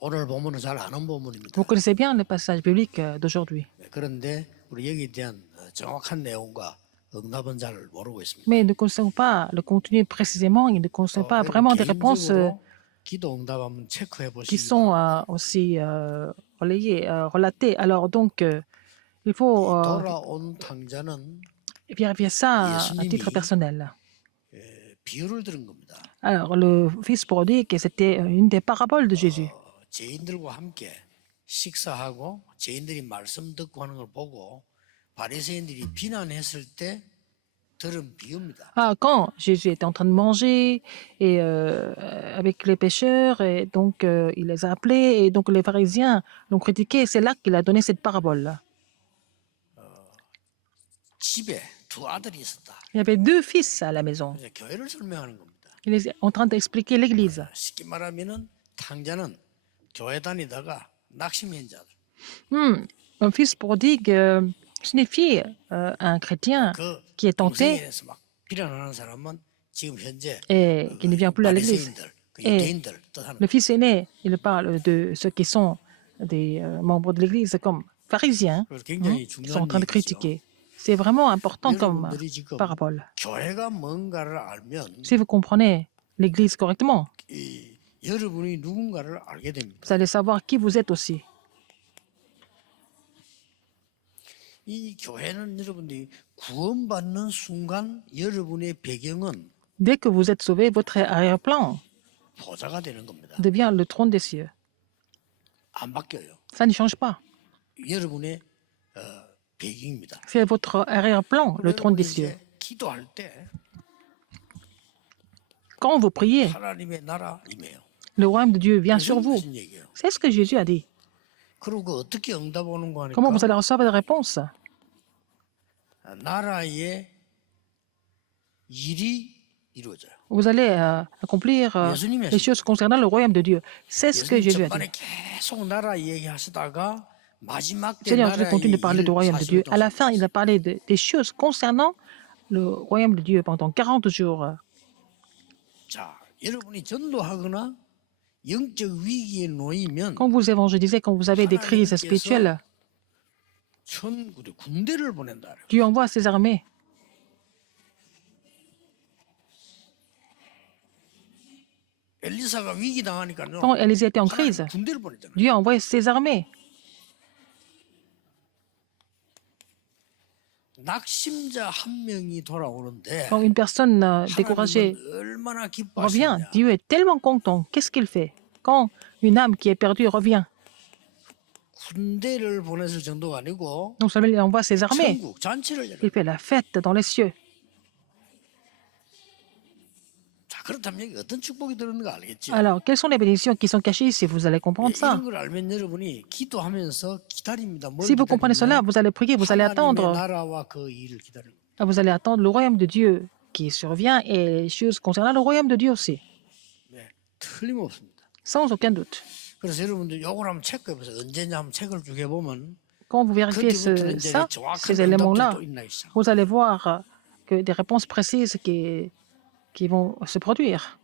오늘 본문은 잘 아는 Vous 본문입니다. connaissez bien le passage biblique d'aujourd'hui. 그런데 우리 여기에 대한 정확한 내용과 응답은 잘 모르고 있습니다. Mais ils ne connaissent pas le contenu précisément, ils ne connaissent pas 여러분 vraiment des réponses 개인적으로 기도 응답 한번 체크해 qui 보시기 sont 바랍니다. aussi relayées, relatées. Alors donc, il faut 이 돌아온 탕자는 vérifier ça à titre 예수님이 personnel. 비유를 들은 겁니다. Alors, le fils prodigue, c'était une des paraboles de Jésus. 죄인들과 함께 식사하고 죄인들이 말씀 듣고 하는 걸 보고 바리새인들이 비난했을 때 들은 비유입니다. Ah, quand Jésus était en train de manger et avec les pécheurs, et donc il les a appelés, et donc les pharisiens l'ont critiqué, c'est là qu'il a donné cette parabole. 집에 두 아들이 있었다. Il y avait deux fils à la maison. 이제 교회를 설명하는 겁니다. Il est en train d'expliquer l'église. 쉽게 말하면은 탕자는 교회 다니다가 낙심한 자들. Un fils prodigue signifie un chrétien 그 qui est tenté 동생에서 막 비난하는 사람은 지금 현재 et qui ne vient plus à l'église. 바리새인들, 그 Et 유대인들 뜻하는 le fils aîné, il parle de ceux qui sont des membres de l'église comme pharisiens, 그래서 굉장히 qui sont en 중요한 train de 얘기죠. critiquer. C'est vraiment important comme 여러분들이 지금 parabole. 교회가 뭔가를 알면 Si vous comprenez l'église correctement, 여러분이 누군가를 알게 됩니다. vous allez savoir qui vous êtes aussi. 이 교회는 여러분들이 구원받는 순간 여러분의 배경은 Dès que vous êtes sauvé, votre arrière-plan 보좌가 되는 겁니다. devient le trône des cieux. 안 바뀌어요. Ça ne change pas. 여러분의 배경입니다. C'est votre arrière-plan, le trône des 여러분이 cieux. 이제 기도할 때 Quand vous priez, 하나님의 나라 임해요. le royaume de Dieu vient sur vous. 무슨 얘기예요? C'est ce que Jésus a dit. 그리고 그 어떻게 응답 오는 거 Comment vous 하니까 allez recevoir des réponses? 나라의 일이 이루어져요. Vous allez accomplir les choses concernant le royaume de Dieu. C'est ce que 예수님 Jésus a dit. 전반에 계속 나라 얘기하시다가 마지막 때 Seigneur Jésus 나라의 continue de parler du 일 royaume de Dieu. 40일 À la fin, 동안 il a parlé des choses concernant le royaume de Dieu pendant 40 jours. 자, 여러분이 전도하거나 영적 위기에 놓이면 Quand vous évangélisez, quand vous avez des crises spirituelles, 천국에 군대를 보낸다. Dieu envoie ses armées. 엘리사가 위기 당하니까요. Quand Élisée était en crise, 군대를 보냈잖아요. Dieu a envoyé ses armées. 낙심자 한 명이 돌아오는데 Quand une personne découragée 하나님은 얼마나 revient, 기뻐하시느냐. Dieu est tellement content. Qu'est-ce qu'il fait? Quand une âme qui est perdue revient, 군대를 보냈을 정도가 아니고 non seulement il envoie ses armées, 천국 잔치를 열어요. il fait la fête dans les cieux. 자, 그렇다면 여기 어떤 축복이 들었는가 알겠죠? Alors, quelles sont les bénédictions qui sont cachées ici? Vous allez comprendre ça. 이런 걸 알면 여러분이 기도하면서 기다립니다. 뭘 Si vous comprenez cela, 기다리냐? vous allez prier, vous allez 하나님의 attendre. 나라와 그 일을 기다립니다. Vous allez attendre le royaume de Dieu qui survient et les choses concernant le royaume de Dieu aussi, 네, 틀림없습니다. sans aucun doute. 그래서 여러분들 요걸 한번 체크해보세요. 언제냐 한번 체크를 쭉 해보면 Quand vous vérifiez 그때부터는 이제 ça, 정확한 ces éléments-là, 응답들이 또 있나 시작. vous allez voir que des réponses précises qui vont se produire.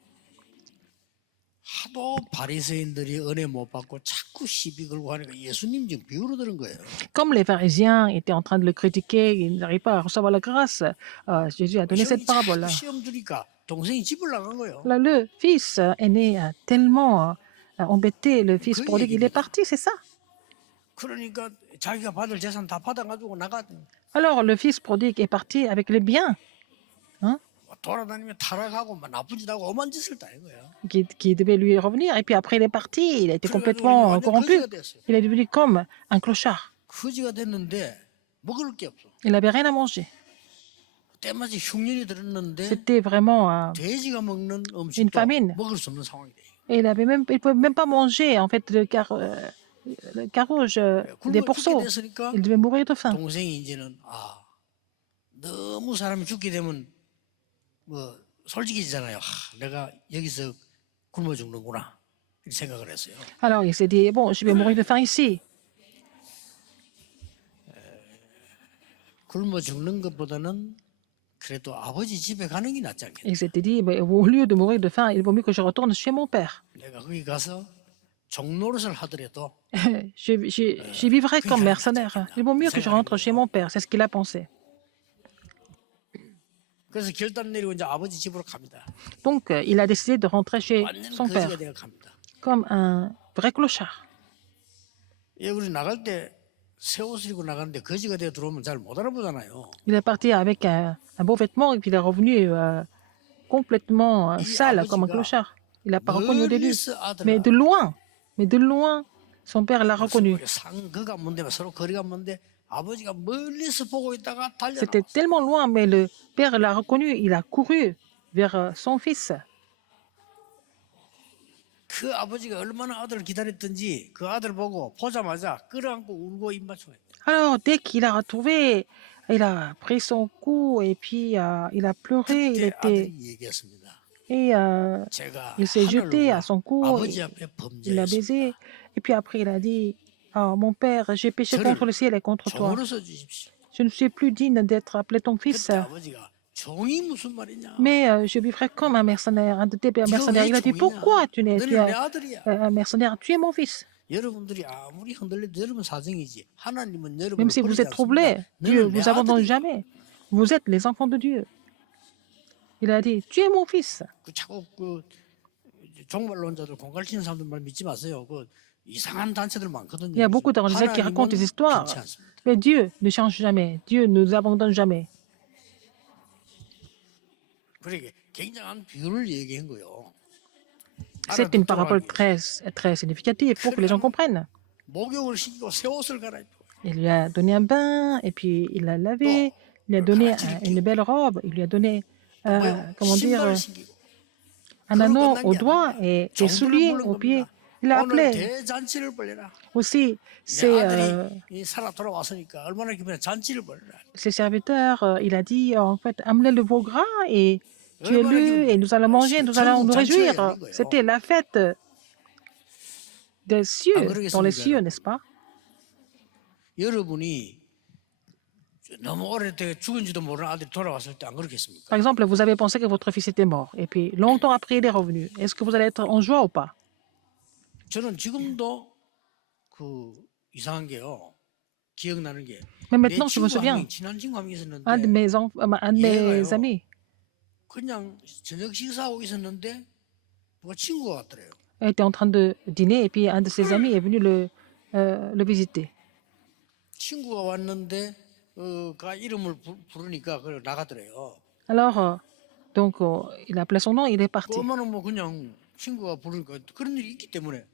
하도 바리새인들이 은혜 못 받고 자꾸 시비 걸고 하니까 예수님 지금 비유로 들은 거예요. Comme les pharisiens étaient en train de le critiquer, ils n'arrivent pas à recevoir la grâce, Jésus a donné cette 형이 parabole. 자꾸 시험 주니까 동생이 집을 나간 거예요. Là, le fils aîné a tellement embêté le fils prodigue, il est parti, c'est ça. 그러니까 자기가 받을 재산 다 받아가지고 나가 Alors le fils prodigue est parti avec les biens 돌아다니며 타락하고 막 나쁜 짓 하고 엄한 짓을 다 한 거예요. qui devaient lui revenir. Et puis après, il est parti, il a été 그래가지고 complètement 완전 corrompu. 거지가 됐어요. Il est devenu comme un clochard. 거지가 됐는데 먹을 게 없어. Il n'avait rien à manger. 때마치 흉년이 들었는데 C'était vraiment... 돼지가 먹는 Une 음식도 famine. 먹을 수 없는 상황이 돼요. et il pouvait même pas manger, en fait, le carouge des 굶어 죽게 pourceaux. 됐으니까 Il devait mourir de faim. 동생이 이제는 너무 사람이 죽게 되면 뭐 솔직해지잖아요. 내가 여기서 굶어 죽는구나 이렇게 생각을 했어요. Alors il s'est dit, bon, je vais mourir de faim ici. 굶어 죽는 것보다는 그래도 아버지 집에 가는 게 낫지 않겠냐. Il s'était dit, mais au lieu de mourir de faim, il vaut mieux que je retourne chez mon père. 내가 거기 가서 종노릇을 하더라도 Je vivrai 그게 comme 가장 mercenaire. 낫겠다. Il vaut mieux que je 생각한 rentre chez 거예요. mon père. C'est ce qu'il a pensé. 그래서 결단 내리고 이제 아버지 집으로 갑니다. Donc, il a décidé de rentrer chez 완전 son 거지가 père, 되어 갑니다. comme un vrai clochard. 예, 우리 나갈 때 새 옷을 입고 나가는데 거지가 되어 들어오면 잘 못 알아보잖아요. Il est parti avec un beau vêtement et puis il est revenu complètement 이 sale, comme un 아버지가 clochard. Il n'a pas reconnu au début. 멀리서 Mais de 아들아 loin, mais de loin, son père l'a reconnu. 상거가 뭔데 서로 거리가 뭔데 아버지가 멀리서 보고 있다가 C'était 달려나왔어. tellement loin, mais le père l'a reconnu. Il a couru vers son fils. 그 아버지가 얼마나 아들을 기다렸던지 그 아들 보고 보자마자 끌어안고 울고 입 맞춰요. Alors, dès qu'il a retrouvé, il a pris son cou et puis il a pleuré. 그때 아들이 얘기했습니다. Et 제가 il s'est jeté à 하늘과 son cou, 아버지 et 앞에 il l'a baisé. 범죄했습니다. Et puis après, il a dit, oh, mon père, j'ai péché contre le ciel et contre toi. 종으로 써 주십시오. Je ne suis plus digne d'être appelé ton fils. 그때 아버지가 종이 무슨 말이냐? Mais je vivrai comme un mercenaire, un de tes 네가 mercenaires. 왜 Il a dit, 종이냐? pourquoi tu es 너는 내 아들이야. un mercenaire? Tu es mon fils. 여러분들이 아무리 흔들려도 여러분 사정이지. 하나님은 Même 여러분을 si vous 버리지 êtes 않습니다. troublés, Dieu 너는 내 vous abandonne 아들이야. jamais. Vous êtes les enfants de Dieu. Il a dit, tu es mon fils. 그 자꾸 그 종말론자들 공갈치는 사람들 말 믿지 마세요. 그 이상한 단체들 많거든요. Il y a beaucoup de religieux qui racontent des histoires. 그렇지 않습니다. Mais Dieu ne change jamais. Dieu ne nous abandonne jamais. 그러게 굉장한 비유를 얘기한 거요. C'est une parabole très significative pour que les gens comprennent. 목욕을 시키고 새 옷을 갈아입고 Il lui a donné un bain et puis il l'a lavé. Il lui a donné une belle robe. Il lui a donné, comment dire, 신발을 신기고 un anneau au doigt et des souliers aux pieds. Il l'a 오늘 appelé. 대잔치를 벌려라. Aussi, 내 아들이 살아 돌아왔으니까 얼마나 기쁘냐. 잔치를 벌려라. ses serviteurs, il a dit, en fait, amenez le veau gras et tuez-le et nous allons manger, nous allons nous réjouir. C'était la fête des cieux, dans les cieux, n'est-ce pas? 여러분이 너무 오래되게 죽은지도 모르는 아들이 돌아왔을 때 안 그렇겠습니까? Par exemple, vous avez pensé que votre fils était mort et puis longtemps après, il est revenu. Est-ce que vous allez être en joie ou pas? 저는 지금도 그 이상한 게요. 기억나는 게 Mais 내 maintenant, je me 친구 한 souviens, 명, 친한 친구 한 명 있었는데 un de mes amis 그냥 저녁 식사하고 있었는데 누가 친구가 왔더래요. était en train de dîner et puis un de ses amis est venu le visiter. 친구가 왔는데 그 이름을 부르니까 그걸 나가더래요. Alors, donc, il a appelé son nom, il est parti. 그 엄마는 뭐 그냥 친구가 부르니까 그런 일이 있기 때문에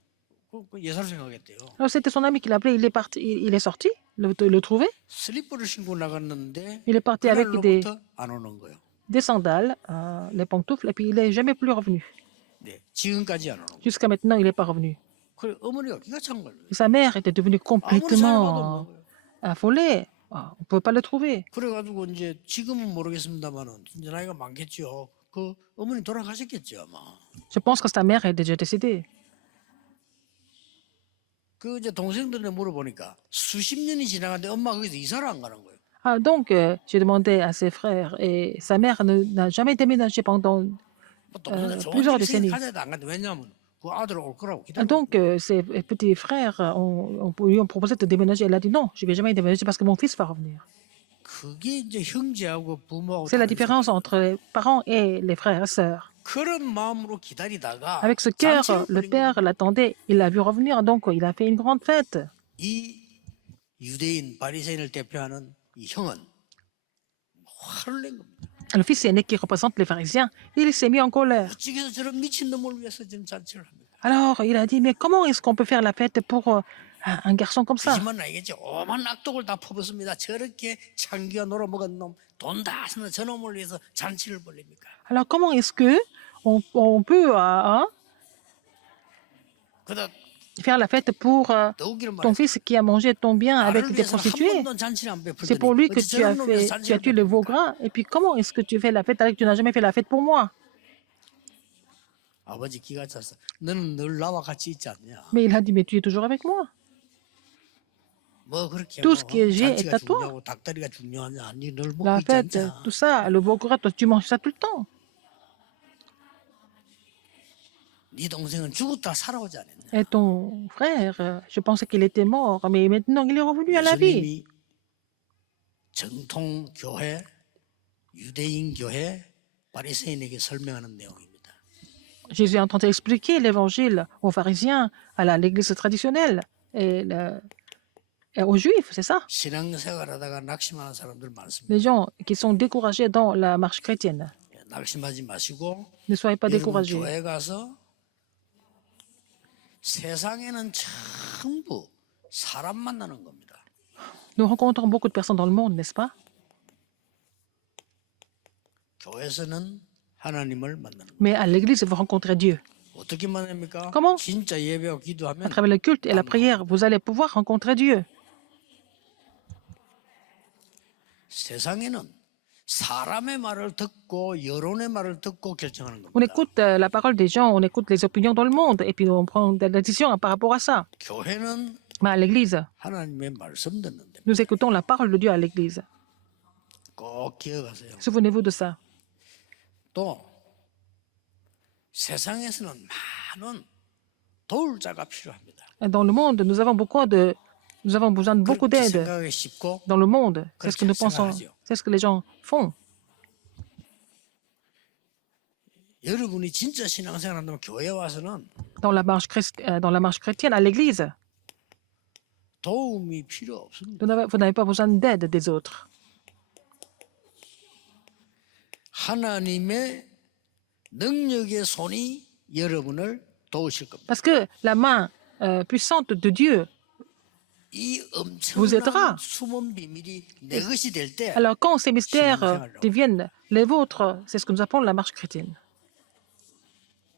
그 예사를 생각했대요. Alors, c'était son ami qui l'a appelé, il est parti, il est sorti, le trouver. 슬리퍼를 신고 나갔는데 Il est parti avec 그날로부터 안 오는 거예요. des sandales, les pantoufles, et puis il n'est jamais plus revenu. 네, 지금까지 안 오는 거예요. Jusqu'à maintenant, il n'est pas revenu. 그래 어머니가 기가 찬 거예요. Et sa mère était devenue 아무리 잘해봐도 complètement 없는 거예요. affolée. On ne pouvait pas le trouver. 그래가지고 이제 지금은 모르겠습니다만은 이제 나이가 많겠죠. 그 어머니 돌아가셨겠죠 아마. Je pense que sa mère est déjà décédée. 그 이제 동생들한테 물어보니까 수십 년이 지나갔는데 엄마가 거기서 이사를 안 가는 거예요. Ah, donc, j'ai demandé à ses frères et sa mère n'a jamais déménagé pendant 뭐 동생들 plusieurs 좋은 집 décennies. 가자도 안 간대. 왜냐하면 그 아들 올 거라고 Ah, 기다려. donc, ses petits frères lui ont proposé de déménager. Elle a dit non, je ne vais jamais déménager parce que mon fils va revenir. 그게 이제 형제하고 부모하고 C'est la 다른 différence entre les parents et les frères et sœurs. 그런 마음으로 기다리다가 Avec ce cœur, 잔치를 le 벌인 père l'attendait. Il l'a vu revenir, donc il a fait une grande fête. 이 유대인 바리새인을 대표하는 이 형은 화를 낸 겁니다. Le fils aîné qui représente les pharisiens, il s'est mis en colère. 어찌해서 저런 미친 놈을 위해서 지금 잔치를 합니까? Alors, il a dit, mais comment est-ce qu'on peut faire la fête pour un garçon comme ça? 하지만 알겠죠. 오만 악독을 다 퍼붓습니다. 저렇게 창기와 놀아먹은 놈, 돈 다 쓰는 저놈을 위해서 잔치를 벌립니까? Alors, comment est-ce que on peut 그다 faire la fête pour 더 웃기는 ton 말이야. fils qui a mangé ton bien avec 나를 des 위해서는 한 prostituées? 번도 잔치를 안 C'est pour lui que 베풀더니 tu as fait, tu as tué le veau gras. Et puis, comment est-ce que tu fais la fête alors que tu n'as jamais fait la fête pour moi? 아버지 기가 찼어. 너는 늘 나와 같이 있지 않냐? Mais il a dit, mais tu es toujours avec moi. 뭐 그렇게 Tout ce que j'ai 잔치가 est à toi. 중요하고 닭다리가 중요하냐? 니늘 먹고 La 있지 fête, 않냐? tout ça, le veau gras, toi, tu manges ça tout le temps. 네 동생은 죽었다 살아오지 않았냐. Et ton frère, je pensais qu'il était mort, mais maintenant il est revenu à la vie. 예수님이 정통 교회, 유대인 교회, 바리새인에게 설명하는 내용입니다. Jésus est en train d'expliquer l'évangile aux pharisiens, à l'église traditionnelle et aux juifs, c'est ça? 신앙생활하다가 낙심하는 사람들 많습니다. Les gens qui sont découragés dans la marche chrétienne. 낙심하지 마시고 Ne soyez pas 여러분 découragés. 교회 가서 세상에는 전부 사람 만나는 겁니다. Nous rencontrons beaucoup de personnes dans le monde, n'est-ce pas? 교회에서는 하나님을 만나는 겁니다. Mais à l'église, vous rencontrez Dieu. 어떻게 만납니까? Comment? 진짜 예배하고 À 기도하면 travers le culte et la prière, vous allez pouvoir rencontrer Dieu. 세상에는 사람의 말을 듣고 여론의 말을 듣고 결정하는 On 겁니다. écoute la parole des gens, on écoute les opinions dans le monde, et puis on prend des décisions par rapport à ça. 교회는 Mais à l'église, 하나님의 말씀 듣는데 nous écoutons la parole de Dieu à l'église. 꼭 기억하세요. Souvenez-vous de ça. 또 세상에서는 많은 도울 자가 필요합니다. Dans le monde, nous avons besoin de beaucoup 그렇게 d'aide. 생각하기 쉽고 Dans le monde, c'est ce que nous pensons, 생각하죠. c'est ce que les gens font. 여러분이 진짜 신앙생활 한다면 교회 와서는 Dans la marche, dans la marche chrétienne, à l'église, 도움이 필요 없습니다. vous n'avez pas besoin d'aide des autres. 하나님의 능력의 손이 여러분을 도우실 겁니다. Parce que la main puissante de Dieu, 이 vous aidera. 엄청난 숨은 비밀이 내 것이 될 때 Alors quand ces mystères 신앙생활로. deviennent les vôtres, c'est ce que nous appelons la marche chrétienne.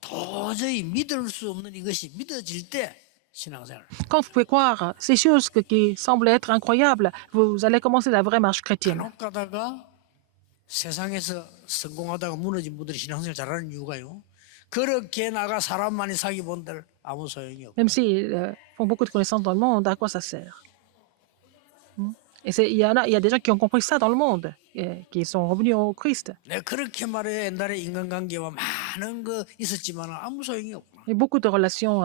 도저히 믿을 수 없는 이것이 믿어질 때 신앙생활. Quand vous pouvez croire ces choses qui semblent être incroyables, vous allez commencer la vraie marche chrétienne. 간혹 가다가 세상에서 성공하다가 무너진 분들이 신앙생활 잘하는 이유가요. 그렇게 나가 사람 많이 사귀 본들 아무 소용이 없고. Même s'ils font beaucoup de connaissances dans le monde, à quoi ça sert? Et il y a des gens qui ont compris ça dans le monde, qui sont revenus au Christ. 내가 그렇게 말해 옛날에 인간관계와 많은 거 있었지만 아무 소용이 없구나. Il y a beaucoup de relations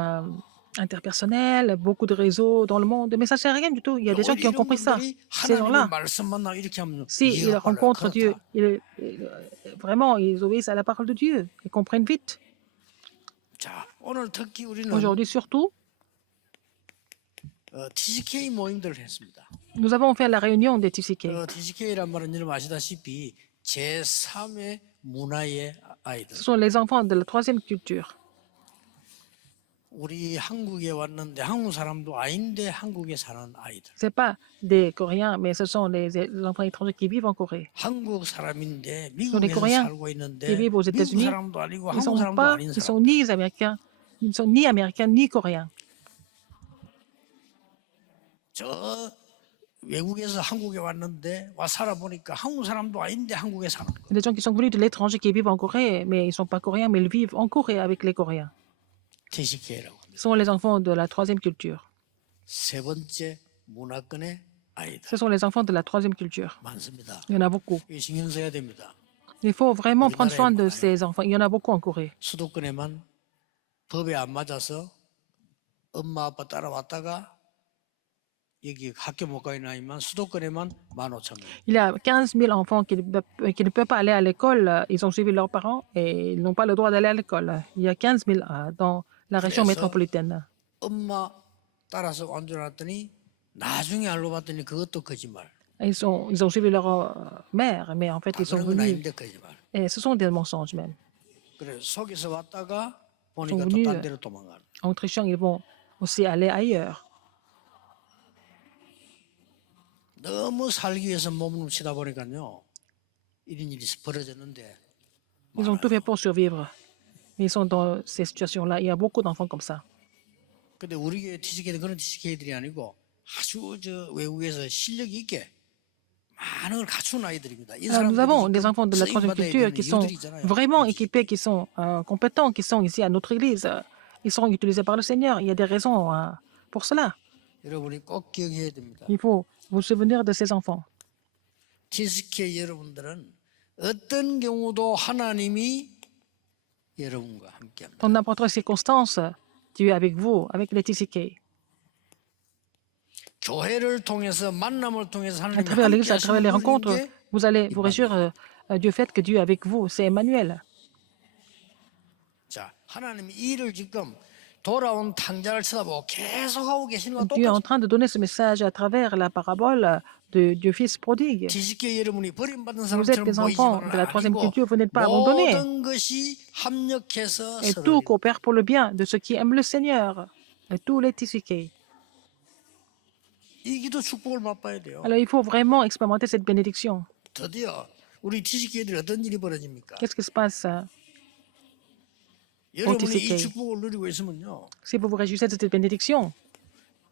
interpersonnelles, beaucoup de réseaux dans le monde, mais ça ne sert à rien du tout. Il y a des gens qui ont compris ça. Ces 하나님의 gens-là, 말씀 만나 이렇게 하면 s'ils 이해가 빨라. rencontrent Dieu, 그렇다. vraiment, ils obéissent à la parole de Dieu et comprennent vite. 자, 오늘 특히 우리는 Aujourd'hui, surtout, TCK 모임들을 했습니다. nous avons fait la réunion des TCK. TCK란 말은 여러분 아시다시피 제3의 문화의 아이들. Ce sont les enfants de la troisième culture. 우리 한국에 왔는데 한국 사람도 아닌데 한국에 사는 아이들. Ce n'est pas des Coréens, mais ce sont les enfants étrangers qui vivent en Corée. 한국 사람인데 Ce sont des 미국에서 Coréens 살고 있는데 qui vivent aux 미국 États-Unis. 사람도 아니고 Ils 한국 sont 사람도 아닌 ils 사람. sont ni américains, ils ne sont ni américains ni coréens. 저 외국에서 한국에 왔는데 와 살아 보니까 한국 사람도 아닌데 한국에 사는 거. Il y a des gens qui sont venus de l'étranger qui vivent en Corée, mais ils ne sont pas coréens, mais ils vivent en Corée avec les Coréens. TCK라고 합니다. Ce sont les enfants de la troisième culture. 세 번째 문화권의 아이들 Ce sont les enfants de la troisième culture. 많습니다. Il y en a beaucoup. 이 신경 써야 됩니다. Il faut vraiment prendre soin de ces enfants. Il y en a beaucoup en Corée. 수도권에만 법에 안 맞아서 엄마 아빠 따라왔다가 여기 학교 못 가는 아이만 수도권에만 15,000명. Il y a 15 000 enfants qui ne peuvent pas aller à l'école. Ils ont suivi leurs parents et ils n'ont pas le droit d'aller à l'école. Il y a 15 000 dans la région métropolitaine. 엄마 따라서 온 줄 알았더니 나중에 알고 봤더니 그것도 거짓말. Ils ont suivi leur mère, mais en fait, ils sont 그런 건 venus. 아닌데 거짓말. Et ce sont des mensonges même. 그래 속에서 왔다가 보니까 또 venus, 딴 데로 도망가는. En trichant, ils vont aussi aller ailleurs. 너무 살기 위해서 몸을 치다 보니까요. 이런 일이 벌어졌는데 Ils ont tout fait pour survivre. Ils sont dans ces situations-là. Il y a beaucoup d'enfants comme ça. 근데 우리 교회 TCK는 그런 TCK들이 아니고 아주 저 외국에서 실력 있게 많은 걸 갖춘 아이들입니다. 이 Nous avons 사람들이 des enfants de la troisième culture qui sont vraiment équipés, qui sont compétents, qui sont ici à notre église. Ils seront utilisés par le Seigneur. Il y a des raisons pour cela. 여러분이 꼭 기억해야 됩니다. Il faut vous souvenir de ces enfants. TCK 여러분들은 어떤 경우도 하나님이 여러분과 함께합니다. Dans n'importe quelle circonstance, Dieu est avec vous, avec les TCK. 교회를 통해서 만남을 통해서 À 하나님이 travers 함께 l'Église, à travers 하시는 les 분인 rencontres, 게 vous allez vous réjouir du fait que Dieu est avec vous. C'est Emmanuel. 자, 하나님이 이 일을 지금 돌아온 탕자를 쳐다보고 계속하고 계시는 거 Dieu est en 똑같아요. train de donner ce message à travers la parabole du fils prodigue. 지식계 여러분이 버림받은 Vous êtes 사람처럼 des enfants 보이지만 de la troisième 아니고 culture, vous n'êtes pas abandonnés. 모든 것이 합력해서 Et 서로 tout coopère pour le bien de ceux qui aiment le Seigneur. Et tous les TCK. 이기도 축복을 맛봐야 돼요. Alors il faut vraiment expérimenter cette bénédiction. 드디어 우리 지식계들이 어떤 일이 벌어집니까? Qu'est-ce qui se passe 여러분이 이 TCK. 축복을 누리고 있으면요. si vous vous réjouissez de cette bénédiction?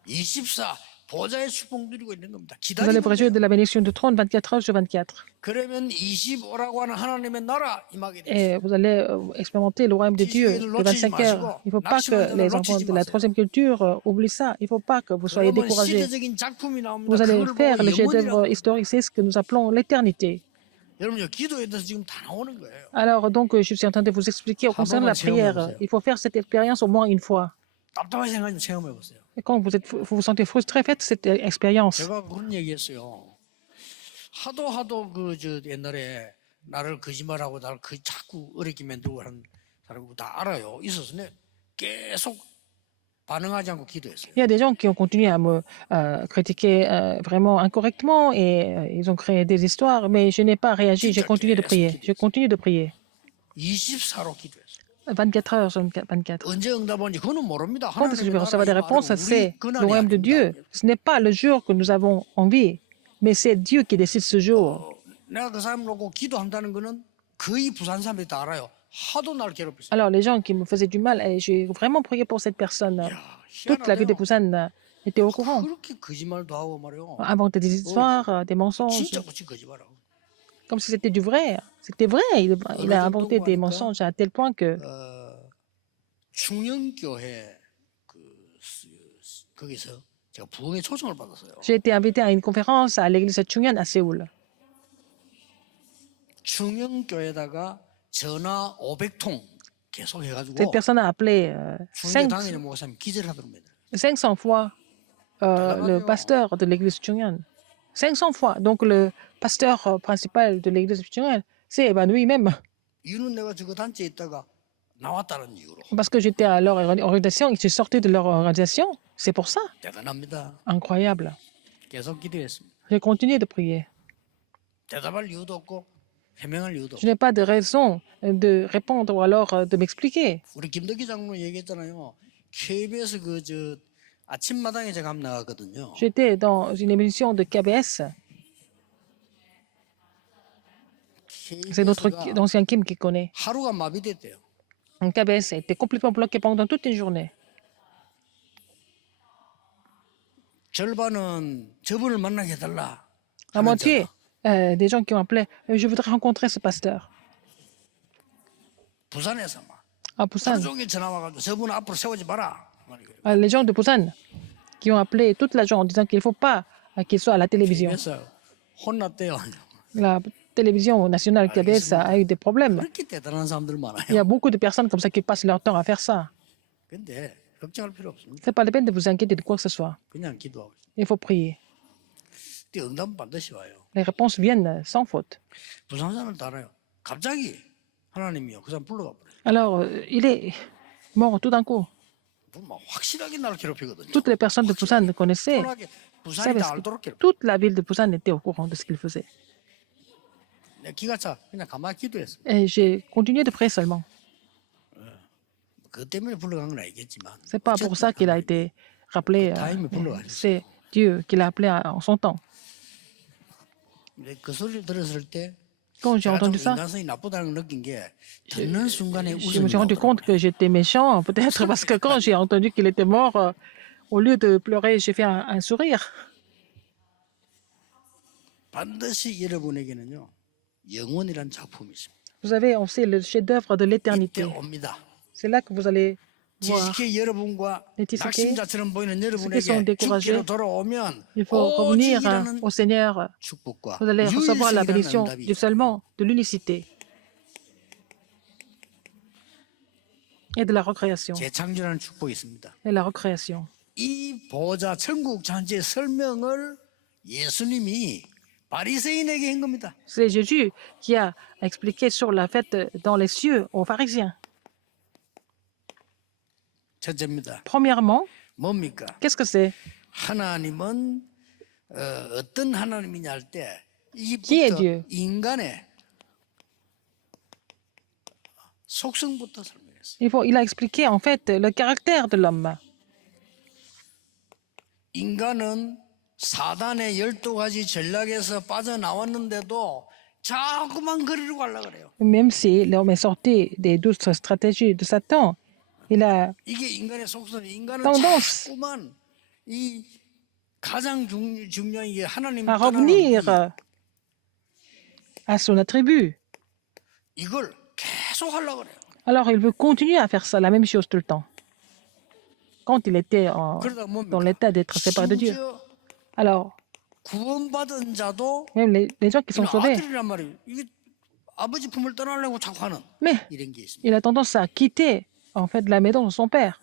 24 보좌의 축복 누리고 있는 겁니다. Vous allez vous réjouir 기다리면 de la bénédiction de trône 24 heures sur 24. 그러면 25라고 하는 하나님의 나라 임하게 돼요. Et vous allez expérimenter le royaume de Dieu de 25 heures. Il ne faut pas que les enfants de la troisième culture oublient ça. Il ne faut pas que vous soyez 그러면 découragés. 시대적인 작품이 나옵니다. Vous allez 그걸 faire 보고 le chef-d'œuvre 영원이라고. historique. C'est ce que nous appelons l'éternité. 여러분요 기도에 대해서 지금 다 나오는 거예요. Alors donc, je suis en train de vous expliquer au concernant la prière. Il faut faire cette expérience au moins une fois. 답답한 생각 좀 체험해 보세요. Et quand vous vous sentez frustré, faites cette expérience. 제가 그런 얘기했어요. 하도 그 옛날에 나를 거짓말하고 나를 자꾸 어렵게 만들고 하는 사람 다 알아요. 있어서 내 계속 반응하지 않고 기도했어요. Il y a des gens qui ont continué à me critiquer vraiment incorrectement et ils ont créé des histoires, mais je n'ai pas réagi, j'ai continué de prier. Je continue de prier. 24로 기도했어요. 24 heures sur 24. 언제 응답하는지 그거는 모릅니다. Quand est-ce que je vais 하나님의 recevoir des 나라의 réponses? 말은 C'est 우리 le 그날이 royaume de Dieu. 아닙니다. Ce n'est pas le jour que nous avons envie, mais c'est Dieu qui décide ce jour. 내가 그 사람 놓고 기도한다는 거는 거의 부산 사람들이 다 알아요. 하도 날 괴롭혔어요. Alors les gens qui me faisaient du mal, et j'ai vraiment prié pour cette personne. 야, Toute la vie de 희한하네요. Busan était au courant. 그렇게 거짓말도 하고 말이요. Inventer des histoires, des mensonges, 진짜 무슨 거짓말하고. comme si c'était du vrai. C'était vrai. Il a inventé des mensonges à tel point que 충영교회 거기서 제가 부흥의 초청을 받았어요. j'ai été invité à une conférence à l'église Chungyeon à Séoul. 충영교회에다가 전화 500통 계속 Cette 해가지고 personne a appelé 충영 당일에 목사님 기절하더랍니다. 500 fois le pasteur de l'église Chungyeon. 500 fois. Donc le pasteur principal de l'église Chungyeon s'est évanoui même 이유는 내가 저거 단체에 있다가 나왔다는 이유로. parce que j'étais à leur organisation et je suis sorti de leur organisation. C'est pour ça. 대단합니다. Incroyable. 계속 기도했습니다. J'ai continué de prier. 대답할 이유도 없고 해명할 이유도 Je 없고. n'ai pas de raison de répondre ou alors de m'expliquer. 우리 김덕기 장로는 얘기했잖아요. KBS 그 아침마당에 제가 한번 나갔거든요. J'étais dans une émission de KBS. C'est notre KBS가 ancien Kim qui connaît. 하루가 마비됐대요. Un KBS a été complètement bloqué pendant toute une journée. 절반은 저분을 만나게 해달라. La moitié des gens qui ont appelé, je voudrais rencontrer ce pasteur 부산에서 막 à 하루 Busan. 종일 전화 와가지고 저분 앞으로 세우지 마라. Les gens de Busan qui ont appelé toute la journée en disant qu'il ne faut pas qu'il soit à la télévision. 그래서 혼났대요. La télévision nationale KBS a eu des problèmes. 그렇게 대단한 사람들 Il y a 많아요. beaucoup de personnes comme ça qui passent leur temps à faire ça. 근데 걱정할 필요 없습니다. Ce n'est pas la peine de vous inquiéter de quoi que ce soit. 그냥 기도하고 있어요. Il faut prier. 근데 응답은 반드시 와요. Les réponses viennent sans faute. 부산 사람들 다 알아요. 갑자기 하나님이요. 그 사람 불러가 버려요. Alors, il est mort tout d'un coup. 막 확실하게 나를 괴롭히거든요. Toutes les personnes de Busan le connaissaient. 편하게 부산이 savaient 다 ce 알도록 que- 괴롭혀. toute la ville de Busan était au courant de ce qu'il faisait. 내 기가 차 그냥 가만히 기도했어. Et j'ai continué de prier seulement. 그 때문에 불러간 건 아니겠지만. C'est pas pour ça qu'il a été rappelé. C'est Dieu qui l'a appelé en son temps. 근데 그 소리를 들었을 때 Quand j'ai 제가 좀 entendu ça, 인간성이 나쁘다는 걸 느낀 게 듣는 순간에 je me 웃음이 suis rendu 나오더라고요. compte que j'étais méchant, peut-être parce que quand j'ai entendu qu'il était mort, au lieu de pleurer, j'ai fait un sourire. 반드시 여러분에게는요 영원이란 작품이 있습니다. Vous avez, on sait, le chef-d'œuvre de 이때 l'éternité. 옵니다. C'est là que vous allez voir. 지식의 여러분과 Les TCK, 낙심자처럼 보이는 sont 여러분에게 découragés, 죽기로 돌아오면 Il faut revenir 오직이라는 au Seigneur. 축복과 Vous allez recevoir la 유일성이라는 bénédiction 응답이 du seulement, de l'unicité. et de la recréation. 재창조라는 축복이 있습니다. Et la recréation. 이 보좌 천국 잔치의 설명을 예수님이 바리새인에게 한 겁니다. C'est Jésus qui a expliqué sur la fête dans les cieux aux pharisiens. 첫째입니다. Premièrement, 뭡니까? qu'est-ce que c'est? 하나님은 어떤 하나님이냐 할 때 Qui est 이부터 Dieu? 인간의 속성부터 설명했어요. Il a expliqué en fait le caractère de l'homme. 인간은 사단의 12가지 전략에서 빠져나왔는데도 자꾸만 거리로 가려고 그래요. Même si l'homme est sorti des 12 stratégies de Satan, il a 이게 인간의 속성이 인간은 tendance 자꾸만 이 가장 중요한 게 하나님 à 떠나는 revenir 이- à son attribut. 이걸 계속 하려고 그래요. Alors il veut continuer à faire ça, la même chose tout le temps. Quand il était 그러다 dans 뭡니까? l'état d'être séparé de Dieu. 심지어 Alors, 구원받은 자도 même les gens qui sont 이런 sauvés, 아들이란 말이에요. 이게 아버지 품을 떠나려고 자꾸 하는 mais 이런 게 있습니다. il a tendance à quitter en fait la maison de son père.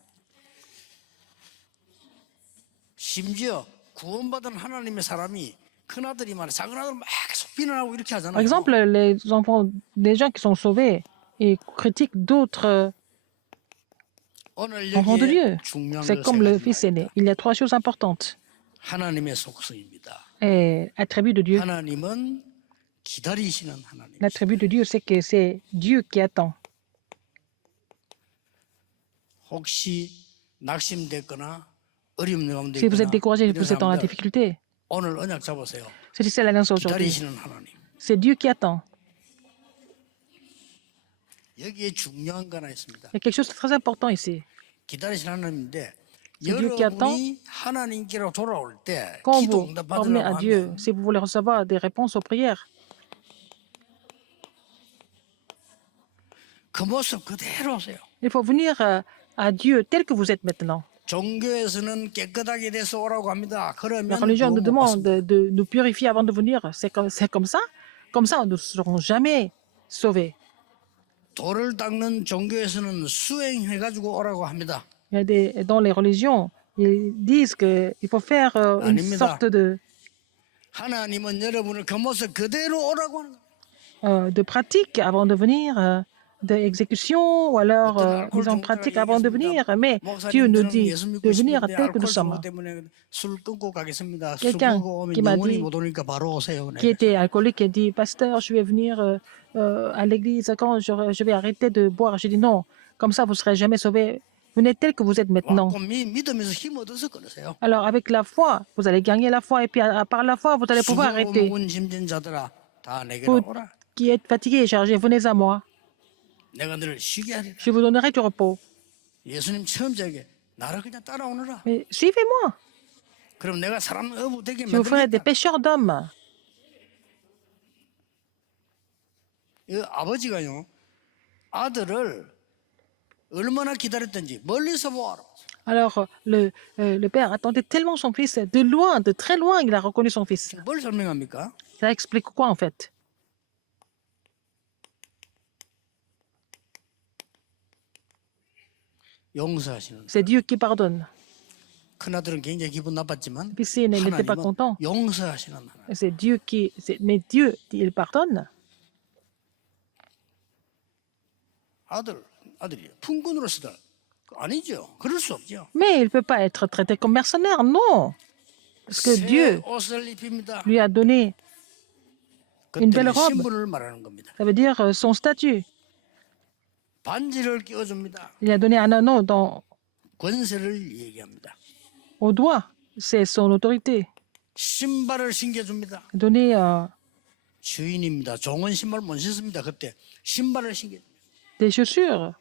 심지어 구원받은 하나님의 사람이 큰 아들이 말해 작은 아들 막 계속 비난하고 이렇게 Par 하잖아요. exemple, les enfants, les gens qui sont sauvés, ils critiquent d'autres 오늘 enfants de 여기에 Dieu. 중요한 C'est comme le fils 것은 aîné. Il y a trois choses importantes. 하나님의 속성입니다. Et attribut de Dieu. 하나님은 기다리시는 하나님. L'attribut de Dieu, c'est que c'est Dieu qui attend. 혹시 낙심됐거나 어려움 가운데 Si vous êtes 있거나 découragé, 이런 vous êtes dans la 사람들 difficulté, 오늘 언약 잡으세요. saisissez l'alliance aujourd'hui. 기다리시는 하나님. C'est Dieu qui attend. 여기에 중요한 거 하나 있습니다. Il y a quelque chose de très important ici. 기다리시는 하나님인데 C'est Dieu qui attend. 여러분이 하나님께로 돌아올 때 Quand 기도 vous 응답 revenez à 받으려고 Dieu, 하면 si vous voulez recevoir des réponses aux prières, 그 모습 그대로 오세요. il faut venir à Dieu tel que vous êtes maintenant. 종교에서는 깨끗하게 돼서 오라고 합니다. La 그러면 religion nous 구원 못 demande 받습니다. de nous purifier avant de venir. C'est comme ça. Comme ça, nous ne serons jamais sauvés. 돌을 닦는 종교에서는 수행해가지고 오라고 합니다. Il y a dans les religions, ils disent qu'il faut faire une 아닙니다. sorte 하나님은 여러분을 그 모습 그대로 오라고 하는 거예요. de pratique avant de venir, d'exécution ou alors 어떤 알코올 mise en pratique avant de venir. 종교가 Mais Dieu nous 목사님들은 dit 예수 믿고 de venir 싶은데 tel que nous 알코올 sommes. 중독 때문에 술 끊고 가겠습니다. 술 Quelqu'un 끊고 오면 qui m'a 영원히 dit- 못 오니까 바로 오세요. qui était alcoolique et dit Pasteur, je vais venir à l'église quand je vais arrêter de boire. Je dis non, comme ça vous ne serez jamais sauvés. Venez tel que vous êtes maintenant. 와꾸 믿으면서 힘 얻어서 그러세요. Alors avec la foi, vous allez gagner la foi et puis par la foi, vous allez pouvoir 수고 arrêter. 먹은 힘든 자들아 다 Vous 내게로 오라. qui êtes fatigués et chargés, venez à moi. 내가 너를 쉬게 하리라. Je vous donnerai du repos. 예수님 처음 저에게 나를 그냥 따라오너라. Mais suivez-moi. 그럼 내가 사람 어부 되게 Je vous ferai des 만들겠다. pêcheurs d'hommes. 이 아버지가요 아들을 얼마나 기다렸던지 멀리서 보아라. Alors le père attendait tellement son fils, de loin, de très loin, il a reconnu son fils. 뭘 설명합니까? Ça explique quoi en fait? 용서하시는. C'est Dieu qui pardonne. 큰 아들은 굉장히 기분 나빴지만 Puis s'il n'était pas 하나님은 content, 용서하시는 하나님. c'est Dieu qui. Mais Dieu, il pardonne. 아들이 품꾼으로서다. 아니죠. 그럴 수 없죠. Mais il ne peut pas être traité comme mercenaire, non. Parce que 새 Dieu 옷을 입힙니다. lui a donné, une belle 그때는 robe. 신분을 말하는 겁니다. ça veut dire son statut. 반지를 끼워줍니다. Il a donné un anneau 권세를 얘기합니다. au doigt, c'est son autorité. 신발을 신겨줍니다. Il a donné 주인입니다. 종은 신발 못 신습니다. 그때 신발을 신겨. des chaussures.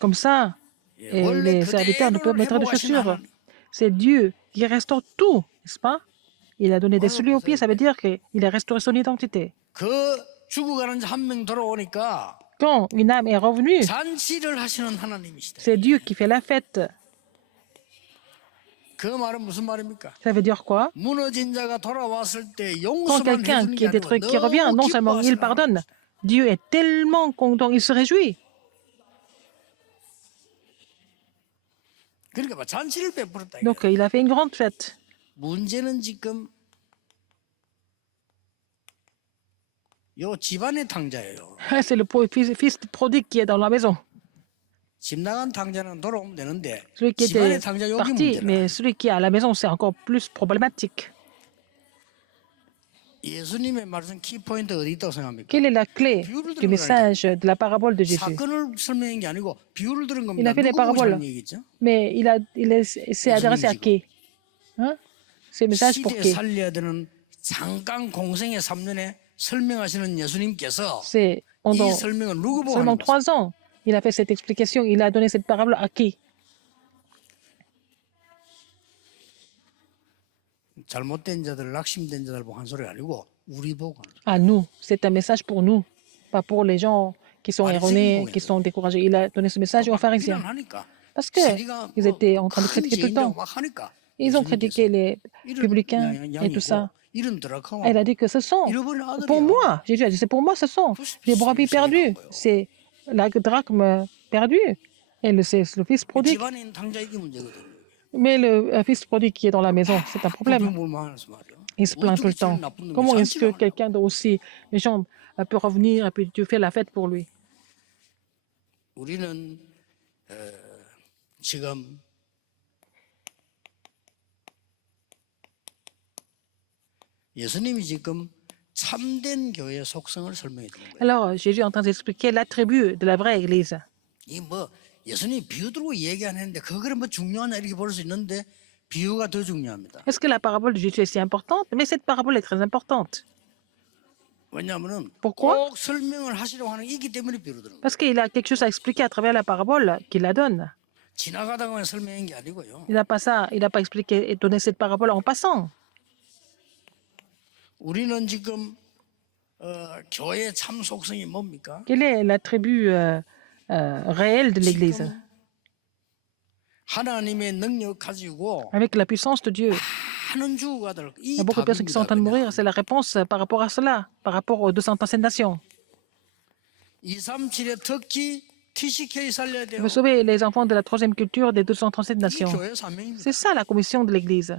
Comme ça, 예, et les serviteurs ne peuvent mettre de chaussures. C'est Dieu qui restaure tout, n'est-ce pas? Il a donné des souliers aux pieds, ça veut dire qu'il a restauré son identité. 그 죽어가는 자 한 명 돌아오니까 Quand une âme est revenue, 잔치를 하시는 하나님이시다. c'est Dieu qui fait la fête. 그 말은 무슨 말입니까? Ça veut dire quoi? 무너진 자가 돌아왔을 때 Quand 용서만 quelqu'un 해주는 qui 게 est détruit, 아니고 qui revient, non 너무 seulement il 기뻐하시는 pardonne, Dieu est tellement content, il se réjouit. 그러니까 뭐 잔치를 베풀었다. Donc, il a fait une grande fête. 문제는 지금 요 집안의 탕자예요. C'est le fils prodigue qui est dans la maison. 집 나간 탕자는 돌아오면 되는데 Celui qui 집안의 était 탕자 여기 parti, 문제라. mais celui qui est à la maison, c'est encore plus problématique. 예수님의 말씀 키포인트 어디 있다고 생각합니까? Quelle est la clé du message de la parabole de Jésus? 사건을 설명한 게 아니고 비유를 들은 Il 겁니다. a fait des 누구 보고 paraboles, 하는 얘기죠? mais s'est adressé à qui? Hein? Ce message pour 시대에 qui? 살려야 되는 잠깐 공생의 3년에 설명하시는 예수님께서 C'est pendant 이 설명을 누구 보고 seulement 하는 거죠? 3 ans. Il a fait cette explication. Il a donné cette parabole à qui? 잘못된 자들, 낙심된 자들 보고 한 소리가 아니고 우리 보고 하는 소리. À nous. C'est un message pour nous, pas pour les gens qui sont erronés, qui sont découragés. Il a donné ce message aux pharisiens 비난하니까 parce qu'ils étaient en train de critiquer tout le temps. 막 하니까 Ils ont critiqué les publicains et tout ça. 이런 드라카와 Elle a dit que ce sont 잃어버린 pour 아들이야. moi. Jésus a dit c'est pour moi, ce sont les brebis perdues. C'est la drachme perdue. Et c'est le fils prodigue. 집안에 있는 탕자 이게 문제거든요. Mais le fils prodigue qui est dans la maison, c'est un problème. Il se plaint tout le temps. Comment est-ce que quelqu'un d'aussi méchant peut revenir et puis tu fais la fête pour lui? 우리는 지금 예수님이 지금 참된 교회의 속성을 설명해 주는 거예요. Alors, Jésus est en train d'expliquer l'attribut de la vraie Église. 이 뭐 예수님이 비유 들고 얘기 안 했는데 그거는 뭐 중요하냐 이렇게 볼 수 있는데 비유가 더 중요합니다. Est-ce que la parabole de Jésus est si importante? Mais cette parabole est très importante. 왜냐하면은 Pourquoi? 꼭 설명을 하시려고 하는 이기 때문에 비유를 드는 거예요. Parce qu'il a quelque chose à expliquer à travers la parabole qu'il la donne. 지나가다가 설명한 게 아니고요. Il n'a pas ça, il n'a pas expliqué et donné cette parabole en passant. 우리는 지금 교회의 참 속성이 뭡니까? Quel est l'attribut réel de l'Église? 지금 하나님의 능력 가지고 Avec la puissance de Dieu. 많은 죽어가들 Il y 이 a beaucoup de personnes qui sont en train de mourir. C'est la réponse par rapport à cela, par rapport aux 237 nations. 237에 특히 TCK 살려야 돼요. Il veut sauver les enfants de la troisième culture des 237 이 nations. 교회 사명입니다. C'est ça la commission de l'Église.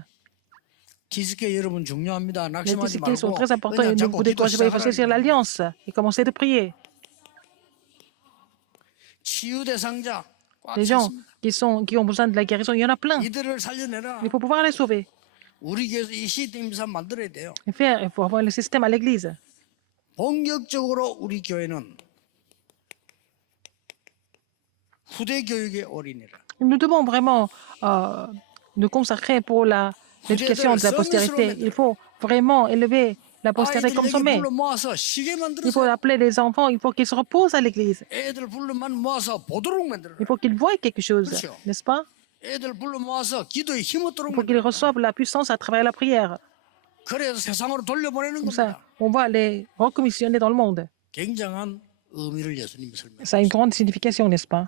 TCK 여러분 중요합니다. Les 낙심하지 TCK sont 말고 très importants et 그냥 ne 자꾸 vous découragez pas. Il faut 기도 saisir 시작하라는 l'alliance et commencer de prier. 치유 대상자 꽉 Les gens 찼습니다. qui ont besoin de la guérison, il y en a plein. 이들을 살려내라. Il faut pouvoir les sauver. 우리 교회에서 이 시스템 만들어야 돼요. Il faut avoir le système à l'Église. 본격적으로 우리 교회는 후대 교육의 어린이라. Nous devons vraiment nous consacrer pour l'éducation de la postérité. Il faut vraiment élever la postérité comme 아이들 sommet. 불러 모아서 쉬게 Il faut 만들어서 appeler les enfants, il faut qu'ils se reposent à l'église. 애들 불러 모아서 보도록 만들어. Il faut qu'ils voient quelque chose, n'est-ce pas? 애들 불러 모아서 기도에 힘 얻도록 Il faut qu'ils 만들어. reçoivent la puissance à travers la prière. 그래서 세상으로 돌려보내는 Comme ça, 겁니다. on va les recommissionner dans le monde. 굉장한 의미를 예수님이 설명해요. Ça a une grande signification, n'est-ce pas?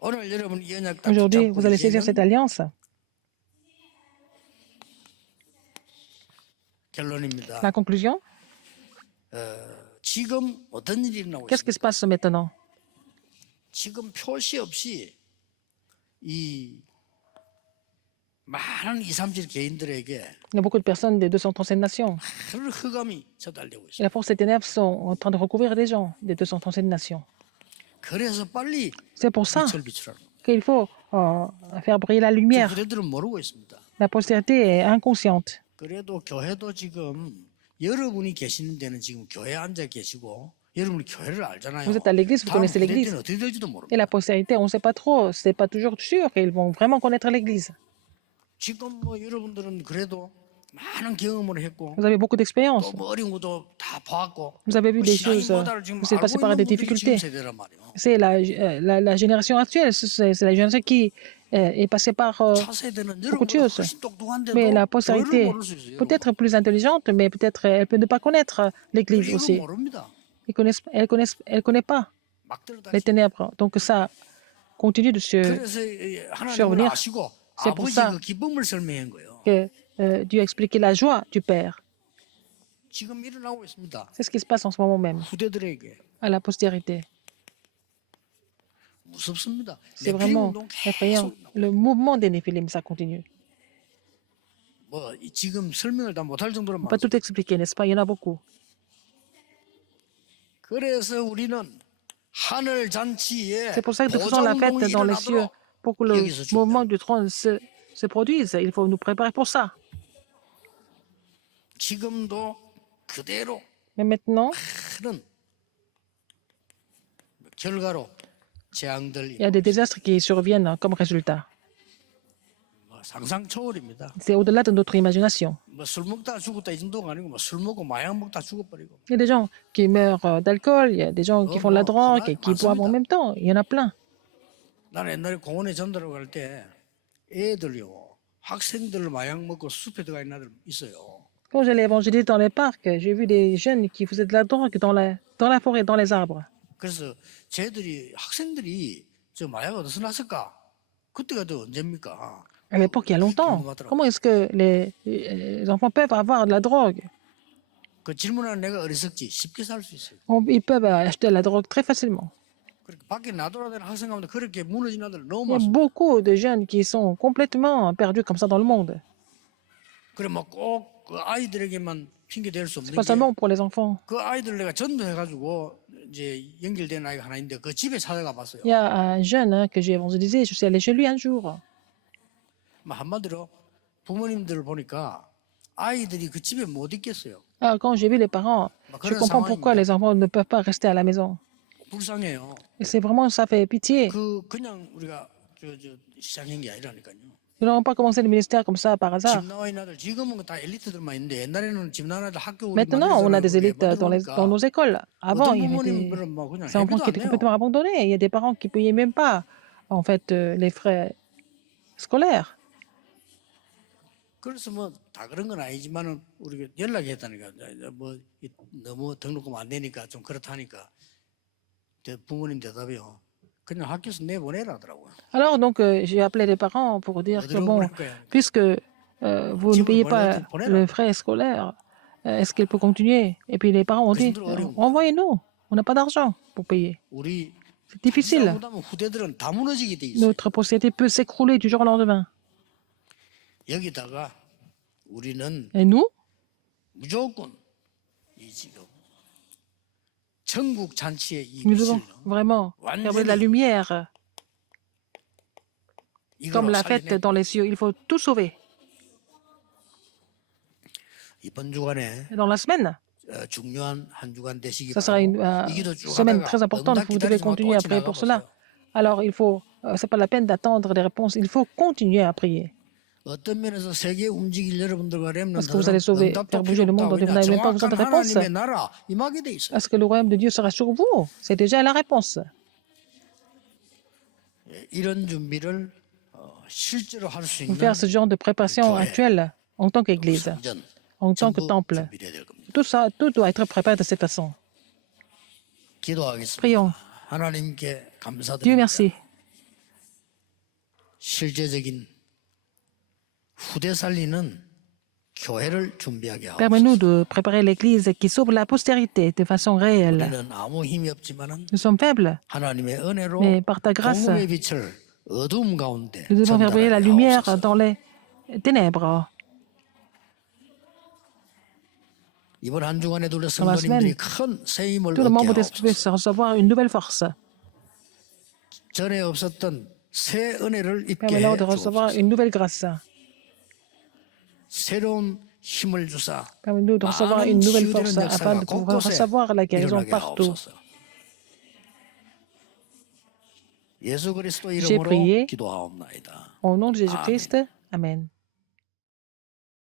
오늘 여러분 이 언약 딱 Aujourd'hui, 붙잡고 vous allez saisir cette 이제는 alliance. 결론입니다. La conclusion, 지금 어떤 일이 일어나고 qu'est-ce qui 있습니까? se passe maintenant? 지금 표시 없이 이 많은 237 개인들에게 Il y a beaucoup de personnes des 237 nations. 큰 흑암이 저달리고 Et 있습니다. la force des ténèbres sont en train de recouvrir les gens des 237 nations. 그래서 빨리 C'est pour ça 빛을 비추라는 거예요. qu'il faut faire briller la lumière. 그들은 모르고 있습니다. La postérité est inconsciente. 그래도 교회도 지금 여러분이 계시는 데는 지금 교회에 앉아 계시고 여러분이 교회를 알잖아요. Vous êtes à l'église, vous 다음 connaissez 후대 l'église. 때는 어떻게 될지도 Et 모릅니다. la postérité, on ne sait pas trop, c'est pas toujours sûr qu'ils vont vraiment connaître l'église. 지금 뭐 여러분들은 그래도 많은 경험을 했고 Vous avez beaucoup d'expérience. 또 뭐 어려운 것도 다 봐왔고 Vous avez vu des 신앙이 choses, 뭐다를 지금 vous êtes passé 알고 par 있는 des 분들이 difficultés. 지금 세대란 말이에요. C'est la génération actuelle, c'est la génération qui est passée par 차세대는 beaucoup de 여러분보다 choses. 훨씬 똑똑한데도 Mais la 교회를 postérité 모를 수 있어요. peut être plus intelligente, mais peut-être elle peut ne pas connaître l'église 이거 aussi. 모릅니다. Elle connaît pas 막 les 들어다니죠. ténèbres. Donc ça continue de se 그래서 하나님을 survenir. 아시고 C'est pour 아버지 ça 그 기쁨을 설명한 거예요. que Dieu a expliqué la joie du Père. 지금 일어나고 있습니다. C'est ce qui se passe en ce moment même 후대들에게 à la postérité. 무섭습니다. C'est vraiment 네필림운동 effrayant. 계속 Le mouvement des Néphilim, ça continue. 뭐 지금 설명을 다 못할 정도로 On ne peut pas 많습니다. tout expliquer, n'est-ce pas? Il y en a beaucoup. 그래서 우리는 하늘 잔치에 C'est pour ça que nous faisons la fête 보좌운동이 dans les cieux, 일어나도록 pour que le 여기서 mouvement 준비합니다. du trône se produise. Il faut nous préparer pour ça. 지금도 그대로 Mais maintenant, 큰 결과로 재앙들 il y a des désastres qui surviennent comme résultat. 상상 초월입니다. C'est au-delà de notre imagination. 뭐 술 먹다 죽었다 이 정도가 아니고 뭐 술 먹고 마약 먹다 죽어버리고 Il y a des gens qui meurent d'alcool, il y a des gens qui font de la drogue et qui boivent en même temps. Il y en a plein. 나는 옛날에 공원에 전도를 갈 때 애들요 학생들 마약 먹고 숲에 들어가 있는 애들 있어요. Quand j'allais évangéliser dans les parcs, j'ai vu des jeunes qui faisaient de la drogue dans la forêt, dans les arbres. 그래서 쟤들이 학생들이 저 마약 어디서 났을까? 그때가 또 언제입니까? À l'époque, il y a longtemps. Comment est-ce que les enfants peuvent avoir de la drogue? 그 질문하는 내가 어리석지 쉽게 살 수 있어요. Ils peuvent acheter de la drogue très facilement. 그렇게 밖에 나돌아다니는 학생 가운데 그렇게 무너진 아들 너무 Il y a 많습니다. beaucoup de jeunes qui sont complètement perdus comme ça dans le monde. 그래 뭐꼭그 아이들에게만 핑계 댈 수 C'est 없는 pas 게 seulement pour les enfants. 그 아이들 내가 전도해가지고 이제 연결된 아이가 하나 있는데 그 집에 찾아가 봤어요. Il y a un jeune que j'ai évangélisé, je suis allé chez lui un jour. 뭐 한마디로 부모님들을 보니까 아이들이 그 집에 못 있겠어요. Alors, quand j'ai vu les parents, je comprends pourquoi les enfants ne peuvent pas rester à la maison. 불쌍해요. Et c'est vraiment, ça fait pitié. 그냥 우리가 시작한 게 아니라니까요. Nous n'avons pas commencé le ministère comme ça par hasard. 집 나와 있는 아들 지금은 다 엘리트들만 있는데 옛날에는 집 나와 있는 아들 학교 우리 Maintenant, on a des élites dans 보니까 nos écoles. Avant, 어떤 il y avait 부모님들은 뭐 그냥 des enfants 해비도 qui 안 étaient 해요. complètement abandonnés. Il y a des parents qui ne payaient même pas, en fait, les frais scolaires. 그래서 뭐 다 그런 건 아니지만은 우리가 연락했다니까 뭐 너무 등록금 안 되니까 좀 그렇다니까 부모님 대답이요. 그냥 학교에서 내보내라 하더라고요. Alors, donc, j'ai appelé les parents pour dire que, bon, puisque vous ne payez pas le frais scolaire, est-ce qu'il peut continuer? Et puis les parents ont dit, envoyez-nous, on n'a pas d'argent pour payer. C'est difficile. 후대들은 다 무너지게 돼 있어요. Notre société peut s'écrouler du jour au lendemain. 여기다가 우리는 Et nous, 무조건 이 지금 천국 잔치의 이 nous devons 빛을 vraiment faire briller la lumière comme la fête dans les cieux. Il faut tout sauver. 이번 주간에 Dans la semaine, 중요한 한 주간 되시기 ça sera une semaine très importante. Vous devez continuer à prier pour cela. Alors, il faut, c'est pas la peine d'attendre des réponses. Il faut continuer à prier. 어떤 면에서 세계 움직일 여러분들과 Parce que vous allez sauver, faire bouger le monde dont vous n'avez même pas besoin de réponse. 하나님의 나라 임하게 돼 있어요. Est-ce que le royaume de Dieu sera sur vous? C'est déjà la réponse. 이런 준비를 실제로 할 수 있는 Faire ce genre de préparation actuelle en tant qu'Église, 성전 en tant que 전부 temple. 준비돼야 될 겁니다. Tout ça, tout doit être préparé de cette façon. 기도하겠습니다. Prions. 하나님께 Dieu 감사드립니다. merci. 실제적인 후대 살리는 교회를 준비하게 하옵소서. Permets-nous de préparer l'Église qui sauve la postérité de façon réelle. 우리는 아무 힘이 없지만은 Nous sommes faibles, 하나님의 은혜로 mais par ta grâce, 복음의 빛을 어두움 가운데 nous devons faire briller la 전달하게 lumière 하옵소서. dans les ténèbres. 이번 한 주간에도 우리 Dans la 성도님들이 semaine, 큰 새 힘을 Tout le 얻게 membre d'esprit 하옵소서. puisse recevoir une nouvelle force. 전에 없었던 새 은혜를 입게 해 Permets-leur de recevoir 주옵소서. une nouvelle grâce. 새로운 힘을 주사 Permets-nous de recevoir une 많은 nouvelle 치유되는 force afin de 역사가 pouvoir 곳곳에 recevoir la guérison 일어나게 partout. 하옵소서. 예수 그리스도 J'ai 이름으로 prié 기도하옵나이다. au nom de Jésus-Christ. Amen.